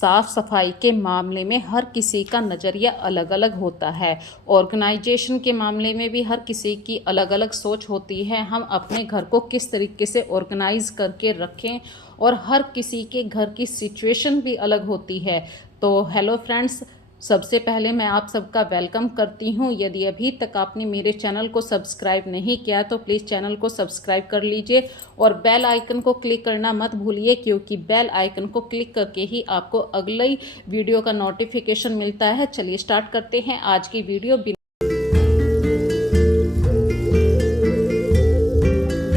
साफ़ सफाई के मामले में हर किसी का नज़रिया अलग अलग होता है। ऑर्गेनाइजेशन के मामले में भी हर किसी की अलग अलग सोच होती है। हम अपने घर को किस तरीके से ऑर्गेनाइज करके रखें, और हर किसी के घर की सिचुएशन भी अलग होती है। तो हेलो फ्रेंड्स, सबसे पहले मैं आप सबका वेलकम करती हूँ। यदि अभी तक आपने मेरे चैनल को सब्सक्राइब नहीं किया तो प्लीज़ चैनल को सब्सक्राइब कर लीजिए और बेल आइकन को क्लिक करना मत भूलिए, क्योंकि बेल आइकन को क्लिक करके ही आपको अगली वीडियो का नोटिफिकेशन मिलता है। चलिए स्टार्ट करते हैं आज की वीडियो।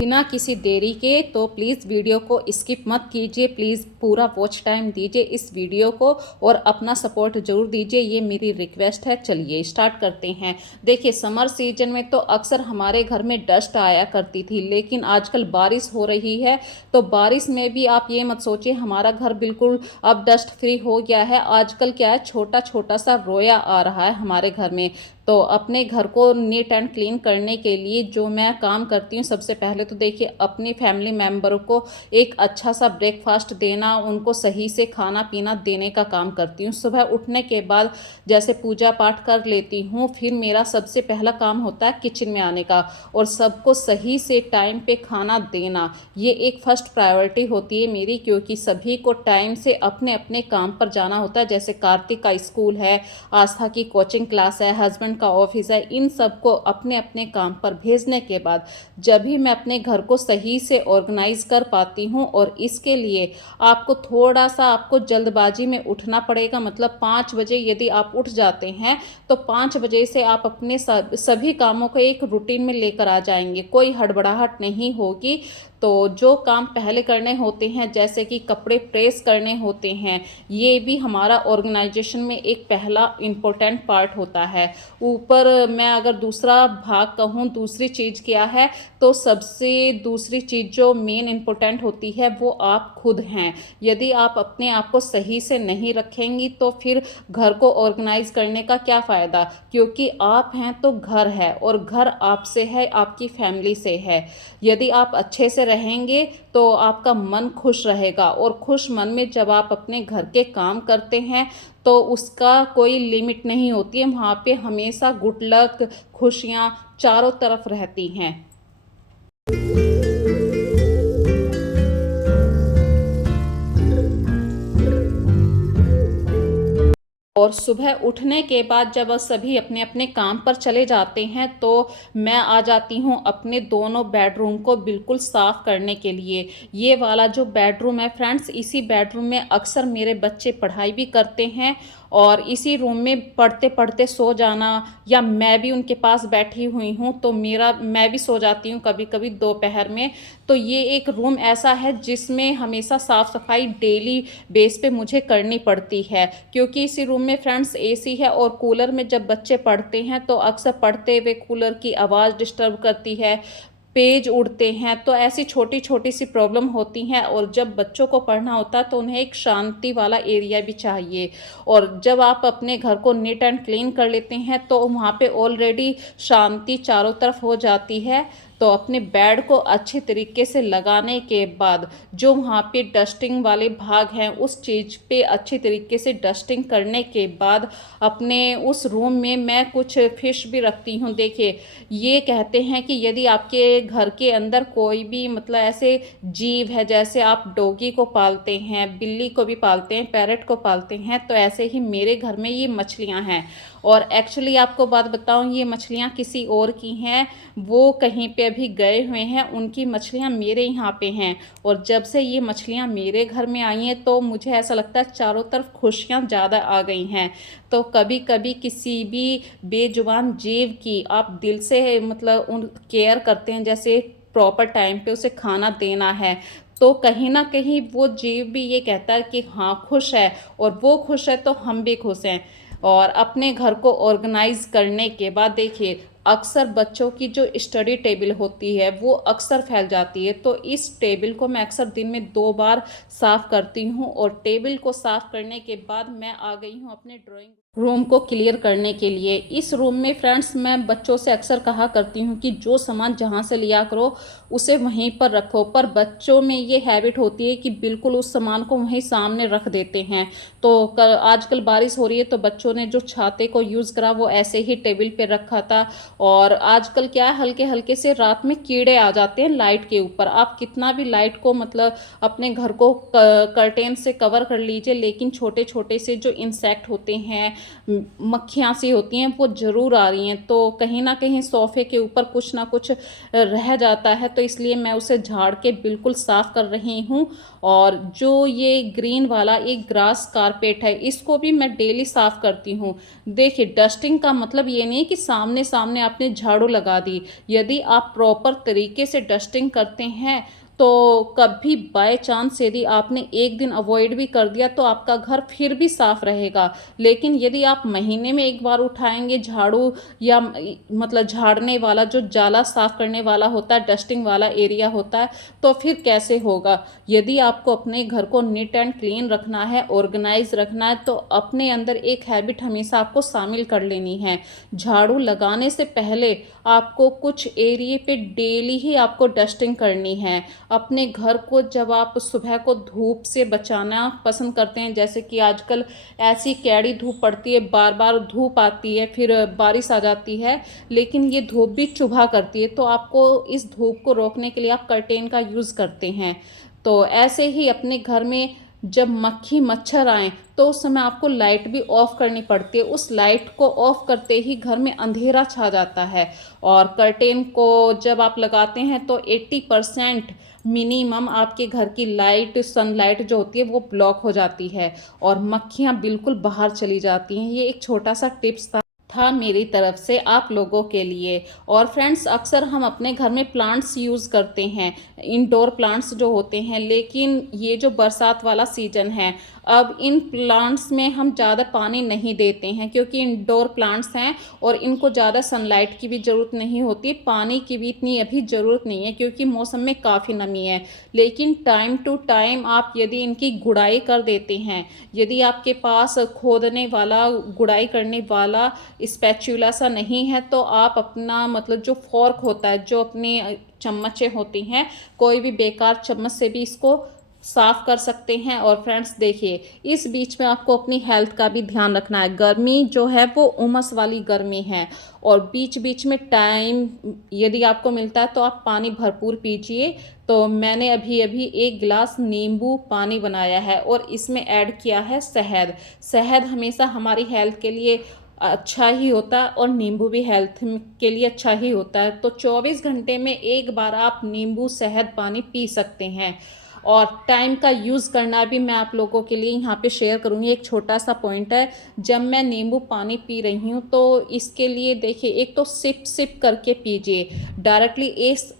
बिना किसी देरी के तो प्लीज़ वीडियो को स्किप मत कीजिए, प्लीज़ पूरा वॉच टाइम दीजिए इस वीडियो को और अपना सपोर्ट ज़रूर दीजिए, ये मेरी रिक्वेस्ट है। चलिए स्टार्ट करते हैं। देखिए, समर सीजन में तो अक्सर हमारे घर में डस्ट आया करती थी, लेकिन आजकल बारिश हो रही है तो बारिश में भी आप ये मत सोचिए हमारा घर बिल्कुल अब डस्ट फ्री हो गया है। आजकल क्या है, छोटा छोटा सा रोया आ रहा है हमारे घर में। तो अपने घर को नीट एंड क्लीन करने के लिए जो मैं काम करती हूँ, सबसे पहले तो देखिए अपनी फैमिली मेम्बरों को एक अच्छा सा ब्रेकफास्ट देना, उनको सही से खाना पीना देने का काम करती हूँ। सुबह उठने के बाद जैसे पूजा पाठ कर लेती हूँ, फिर मेरा सबसे पहला काम होता है किचन में आने का और सबको सही से टाइम पे खाना देना। ये एक फर्स्ट प्रायोरिटी होती है मेरी, क्योंकि सभी को टाइम से अपने अपने काम पर जाना होता है। जैसे कार्तिक का स्कूल है, आस्था की कोचिंग क्लास है, हस्बैंड का ऑफिस है, इन सबको अपने अपने काम पर भेजने के बाद जब भी मैं अपने घर को सही से ऑर्गेनाइज कर पाती हूँ। और इसके लिए आपको थोड़ा सा आपको जल्दबाजी में उठना पड़ेगा। मतलब 5 बजे यदि आप उठ जाते हैं तो 5 बजे से आप अपने सभी कामों को एक रूटीन में लेकर आ जाएंगे, कोई हड़बड़ाहट नहीं होगी। तो जो काम पहले करने होते हैं, जैसे कि कपड़े प्रेस करने होते हैं, ये भी हमारा ऑर्गेनाइजेशन में एक पहला इम्पोर्टेंट पार्ट होता है। ऊपर मैं अगर दूसरा भाग कहूँ, दूसरी चीज़ क्या है, तो सबसे दूसरी चीज़ जो मेन इम्पोर्टेंट होती है वो आप खुद हैं। यदि आप अपने आप को सही से नहीं रखेंगी तो फिर घर को ऑर्गेनाइज करने का क्या फ़ायदा, क्योंकि आप हैं तो घर है और घर आपसे है, आपकी फैमिली से है। यदि आप अच्छे से रहेंगे तो आपका मन खुश रहेगा, और खुश मन में जब आप अपने घर के काम करते हैं तो उसका कोई लिमिट नहीं होती है। वहाँ पे हमेशा गुड लक, खुशियाँ चारों तरफ रहती हैं। और सुबह उठने के बाद जब सभी अपने अपने काम पर चले जाते हैं तो मैं आ जाती हूँ अपने दोनों बेडरूम को बिल्कुल साफ़ करने के लिए। ये वाला जो बेडरूम है फ्रेंड्स, इसी बेडरूम में अक्सर मेरे बच्चे पढ़ाई भी करते हैं और इसी रूम में पढ़ते पढ़ते सो जाना, या मैं भी उनके पास बैठी हुई हूँ तो मैं भी सो जाती हूँ कभी कभी दोपहर में। तो ये एक रूम ऐसा है जिसमें हमेशा साफ़ सफाई डेली बेस पे मुझे करनी पड़ती है, क्योंकि इसी रूम में फ्रेंड्स एसी है और कूलर में जब बच्चे पढ़ते हैं तो अक्सर पढ़ते हुए कूलर की आवाज़ डिस्टर्ब करती है, पेज उड़ते हैं, तो ऐसी छोटी छोटी सी प्रॉब्लम होती हैं। और जब बच्चों को पढ़ना होता है तो उन्हें एक शांति वाला एरिया भी चाहिए। और जब आप अपने घर को नीट एंड क्लीन कर लेते हैं तो वहाँ पे ऑलरेडी शांति चारों तरफ हो जाती है। तो अपने बेड को अच्छे तरीके से लगाने के बाद जो वहाँ पे डस्टिंग वाले भाग हैं उस चीज़ पे अच्छी तरीके से डस्टिंग करने के बाद अपने उस रूम में मैं कुछ फिश भी रखती हूँ। देखिए, ये कहते हैं कि यदि आपके घर के अंदर कोई भी मतलब ऐसे जीव है, जैसे आप डॉगी को पालते हैं, बिल्ली को भी पालते हैं, पैरट को पालते हैं, तो ऐसे ही मेरे घर में ये मछलियाँ हैं। और एक्चुअली आपको बात बताऊं, ये मछलियाँ किसी और की हैं, वो कहीं पे अभी गए हुए हैं, उनकी मछलियाँ मेरे यहाँ पे हैं। और जब से ये मछलियाँ मेरे घर में आई हैं तो मुझे ऐसा लगता है चारों तरफ खुशियाँ ज़्यादा आ गई हैं। तो कभी कभी किसी भी बेजुबान जीव की आप दिल से मतलब उन केयर करते हैं, जैसे प्रॉपर टाइम पे उसे खाना देना है, तो कहीं ना कहीं वो जीव भी ये कहता है कि हाँ खुश है, और वो खुश है तो हम भी खुश हैं। और अपने घर को ऑर्गेनाइज करने के बाद देखिए, अक्सर बच्चों की जो स्टडी टेबल होती है वो अक्सर फैल जाती है। तो इस टेबल को मैं अक्सर दिन में 2 बार साफ़ करती हूँ और टेबल को साफ़ करने के बाद मैं आ गई हूँ अपने ड्राइंग रूम को क्लियर करने के लिए। इस रूम में फ्रेंड्स मैं बच्चों से अक्सर कहा करती हूँ कि जो सामान जहाँ से लिया करो उसे वहीं पर रखो, पर बच्चों में ये हैबिट होती है कि बिल्कुल उस सामान को वहीं सामने रख देते हैं। तो आजकल बारिश हो रही है तो बच्चों ने जो छाते को यूज़ करा वो ऐसे ही टेबल पे रखा था। और आजकल क्या है, हल्के हल्के से रात में कीड़े आ जाते हैं लाइट के ऊपर। आप कितना भी लाइट को मतलब अपने घर को कर्टेन से कवर कर लीजिए, लेकिन छोटे छोटे से जो इंसेक्ट होते हैं, मक्खियाँ सी होती हैं, वो ज़रूर आ रही हैं। तो कहीं ना कहीं सोफ़े के ऊपर कुछ ना कुछ रह जाता है, तो इसलिए मैं उसे झाड़ के बिल्कुल साफ़ कर रही हूँ। और जो ये ग्रीन वाला एक ग्रास कारपेट है, इसको भी मैं डेली साफ़ करती हूँ। देखिए, डस्टिंग का मतलब ये नहीं कि सामने सामने आपने झाड़ू लगा दी। यदि आप प्रॉपर तरीके से डस्टिंग करते हैं तो कभी बाय चांस यदि आपने एक दिन अवॉइड भी कर दिया तो आपका घर फिर भी साफ रहेगा। लेकिन यदि आप महीने में एक बार उठाएंगे झाड़ू, या मतलब झाड़ने वाला जो जाला साफ करने वाला होता है, डस्टिंग वाला एरिया होता है, तो फिर कैसे होगा। यदि आपको अपने घर को नीट एंड क्लीन रखना है, ऑर्गेनाइज रखना है, तो अपने अंदर एक हैबिट हमेशा आपको शामिल कर लेनी है। झाड़ू लगाने से पहले आपको कुछ एरिए पे डेली ही आपको डस्टिंग करनी है। अपने घर को जब आप सुबह को धूप से बचाना पसंद करते हैं, जैसे कि आजकल ऐसी कैड़ी धूप पड़ती है, बार बार धूप आती है, फिर बारिश आ जाती है, लेकिन ये धूप भी चुभा करती है, तो आपको इस धूप को रोकने के लिए आप कर्टेन का यूज़ करते हैं। तो ऐसे ही अपने घर में जब मक्खी मच्छर आए तो उस समय आपको लाइट भी ऑफ करनी पड़ती है। उस लाइट को ऑफ करते ही घर में अंधेरा छा जाता है। और कर्टेन को जब आप लगाते हैं तो 80% मिनिमम आपके घर की लाइट, सनलाइट जो होती है वो ब्लॉक हो जाती है और मक्खियाँ बिल्कुल बाहर चली जाती हैं। ये एक छोटा सा टिप्स था मेरी तरफ से आप लोगों के लिए। और फ्रेंड्स, अक्सर हम अपने घर में प्लांट्स यूज़ करते हैं, इंडोर प्लांट्स जो होते हैं, लेकिन ये जो बरसात वाला सीज़न है, अब इन प्लांट्स में हम ज़्यादा पानी नहीं देते हैं क्योंकि इंडोर प्लांट्स हैं और इनको ज़्यादा सनलाइट की भी ज़रूरत नहीं होती, पानी की भी इतनी अभी ज़रूरत नहीं है क्योंकि मौसम में काफ़ी नमी है। लेकिन टाइम टू टाइम आप यदि इनकी गुड़ाई कर देते हैं, यदि आपके पास खोदने वाला, गुड़ाई करने वाला स्पैचुला सा नहीं है, तो आप अपना मतलब जो फॉर्क होता है, जो अपनी चम्मचें होती हैं, कोई भी बेकार चम्मच से भी इसको साफ़ कर सकते हैं। और फ्रेंड्स देखिए, इस बीच में आपको अपनी हेल्थ का भी ध्यान रखना है। गर्मी जो है वो उमस वाली गर्मी है और बीच बीच में टाइम यदि आपको मिलता है तो आप पानी भरपूर पीजिए। तो मैंने अभी अभी 1 गिलास नींबू पानी बनाया है और इसमें ऐड किया है शहद। शहद हमेशा हमारी हेल्थ के लिए अच्छा ही होता है और नींबू भी हेल्थ के लिए अच्छा ही होता है। तो 24 घंटे में एक बार आप नींबू शहद पानी पी सकते हैं। और टाइम का यूज़ करना भी मैं आप लोगों के लिए यहाँ पे शेयर करूँगी। एक छोटा सा पॉइंट है, जब मैं नींबू पानी पी रही हूँ तो इसके लिए देखिए, एक तो सिप सिप करके पीजिए। डायरेक्टली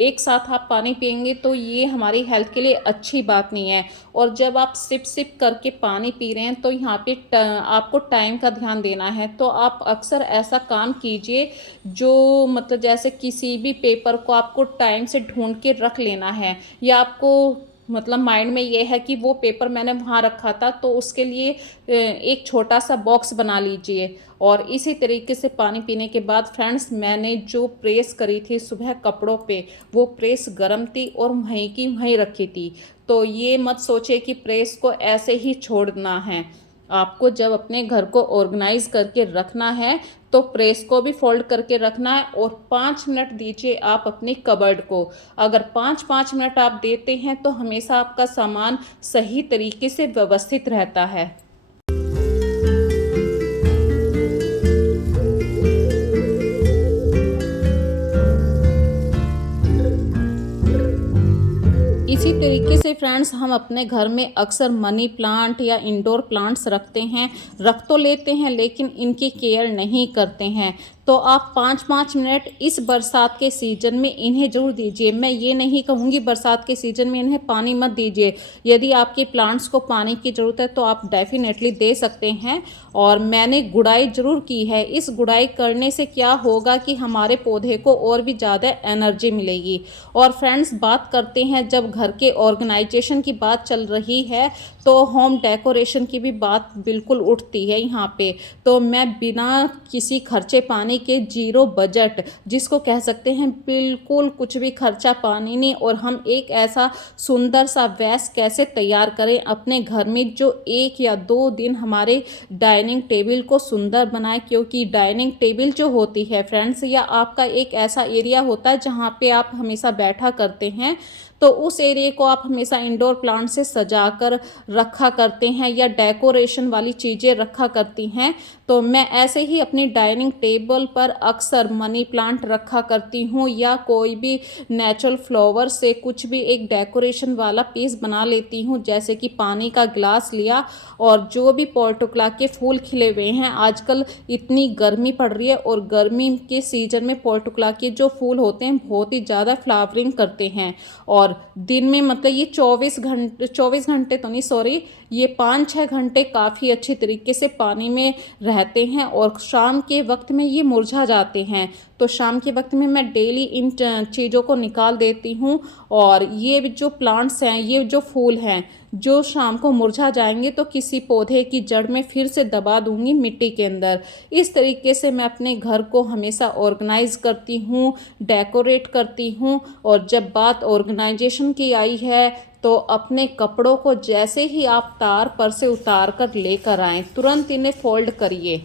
एक साथ आप पानी पियेंगे तो ये हमारी हेल्थ के लिए अच्छी बात नहीं है। और जब आप सिप सिप करके पानी पी रहे हैं तो यहाँ पे आपको टाइम का ध्यान देना है। तो आप अक्सर ऐसा काम कीजिए, जो मतलब जैसे किसी भी पेपर को आपको टाइम से ढूंढ के रख लेना है, या आपको मतलब माइंड में ये है कि वो पेपर मैंने वहाँ रखा था, तो उसके लिए एक छोटा सा बॉक्स बना लीजिए। और इसी तरीके से पानी पीने के बाद फ्रेंड्स, मैंने जो प्रेस करी थी सुबह कपड़ों पे, वो प्रेस गर्म थी और वहीं की वहीं रखी थी। तो ये मत सोचे कि प्रेस को ऐसे ही छोड़ना है। आपको जब अपने घर को ऑर्गेनाइज करके रखना है तो प्रेस को भी फोल्ड करके रखना है और 5 मिनट दीजिए आप अपनी कबर्ड को। अगर 5-5 मिनट आप देते हैं तो हमेशा आपका सामान सही तरीके से व्यवस्थित रहता है। इसी तरीके से फ्रेंड्स, हम अपने घर में अक्सर मनी प्लांट या इंडोर प्लांट्स रखते हैं, रख तो लेते हैं लेकिन इनकी केयर नहीं करते हैं। तो आप 5-5 मिनट इस बरसात के सीज़न में इन्हें ज़रूर दीजिए। मैं ये नहीं कहूँगी बरसात के सीज़न में इन्हें पानी मत दीजिए। यदि आपके प्लांट्स को पानी की ज़रूरत है तो आप डेफ़िनेटली दे सकते हैं। और मैंने गुड़ाई ज़रूर की है। इस गुड़ाई करने से क्या होगा कि हमारे पौधे को और भी ज़्यादा एनर्जी मिलेगी। और फ्रेंड्स, बात करते हैं, जब घर के ऑर्गेनाइजेशन की बात चल रही है तो होम डेकोरेशन की भी बात बिल्कुल उठती है यहाँ पे। तो मैं बिना किसी खर्चे पानी के, जीरो बजट जिसको कह सकते हैं, बिल्कुल कुछ भी खर्चा पानी नहीं, और हम एक ऐसा सुंदर सा वैस कैसे तैयार करें अपने घर में जो 1 या 2 दिन हमारे डाइनिंग टेबल को सुंदर बनाए। क्योंकि डाइनिंग टेबल जो होती है फ्रेंड्स, या आपका एक ऐसा एरिया होता है जहाँ पे आप हमेशा बैठा करते हैं, तो उस एरिया को आप हमेशा इंडोर प्लांट से सजा कर रखा करते हैं या डेकोरेशन वाली चीज़ें रखा करती हैं। तो मैं ऐसे ही अपनी डाइनिंग टेबल पर अक्सर मनी प्लांट रखा करती हूँ, या कोई भी नेचुरल फ्लावर से कुछ भी एक डेकोरेशन वाला पीस बना लेती हूँ। जैसे कि पानी का गिलास लिया, और जो भी पोर्टुकला के फूल खिले हुए हैं, आजकल इतनी गर्मी पड़ रही है और गर्मी के सीज़न में पोर्टुकला के जो फूल होते हैं बहुत ही ज़्यादा फ्लावरिंग करते हैं। और दिन में मतलब ये 24 घंटे तो नहीं, सॉरी, ये 5-6 घंटे काफ़ी अच्छी तरीके से पानी में रहते हैं, और शाम के वक्त में ये मुरझा जाते हैं। तो शाम के वक्त में मैं डेली इन चीज़ों को निकाल देती हूँ। और ये जो प्लांट्स हैं, ये जो फूल हैं, जो शाम को मुरझा जाएंगे तो किसी पौधे की जड़ में फिर से दबा दूंगी मिट्टी के अंदर। इस तरीके से मैं अपने घर को हमेशा ऑर्गेनाइज करती हूँ, डेकोरेट करती हूँ। और जब बात ऑर्गेनाइजेशन की आई है, तो अपने कपड़ों को जैसे ही आप तार पर से उतार कर लेकर आएँ, तुरंत इन्हें फोल्ड करिए।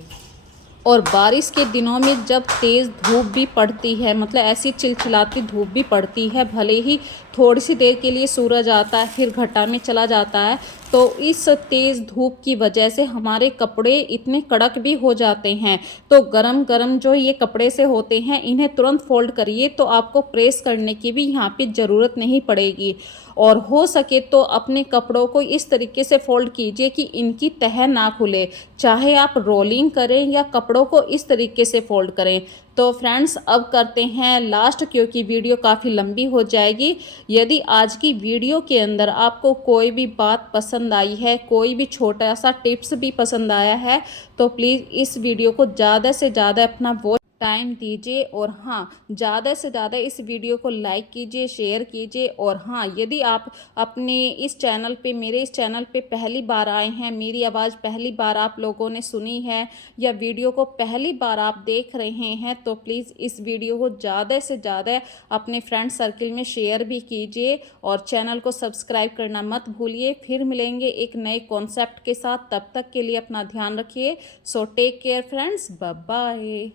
और बारिश के दिनों में जब तेज़ धूप भी पड़ती है, मतलब ऐसी चिलचिलाती धूप भी पड़ती है, भले ही थोड़ी सी देर के लिए सूरज आता है फिर घटा में चला जाता है, तो इस तेज़ धूप की वजह से हमारे कपड़े इतने कड़क भी हो जाते हैं। तो गरम गरम जो ये कपड़े से होते हैं, इन्हें तुरंत फोल्ड करिए, तो आपको प्रेस करने की भी यहाँ पे ज़रूरत नहीं पड़ेगी। और हो सके तो अपने कपड़ों को इस तरीके से फोल्ड कीजिए कि इनकी तह ना खुले, चाहे आप रोलिंग करें या कपड़ों को इस तरीके से फोल्ड करें। तो फ्रेंड्स, अब करते हैं लास्ट, क्योंकि वीडियो काफ़ी लंबी हो जाएगी। यदि आज की वीडियो के अंदर आपको कोई भी बात पसंद आई है, कोई भी छोटा सा टिप्स भी पसंद आया है, तो प्लीज़ इस वीडियो को ज़्यादा से ज़्यादा अपना वॉच टाइम दीजिए। और हाँ, ज़्यादा से ज़्यादा इस वीडियो को लाइक कीजिए, शेयर कीजिए। और हाँ, यदि आप अपने इस चैनल पे, मेरे इस चैनल पे पहली बार आए हैं, मेरी आवाज़ पहली बार आप लोगों ने सुनी है, या वीडियो को पहली बार आप देख रहे हैं, तो प्लीज़ इस वीडियो को ज़्यादा से ज़्यादा अपने फ्रेंड सर्किल में शेयर भी कीजिए, और चैनल को सब्सक्राइब करना मत भूलिए। फिर मिलेंगे एक नए कॉन्सेप्ट के साथ, तब तक के लिए अपना ध्यान रखिए। So take care friends, bye bye.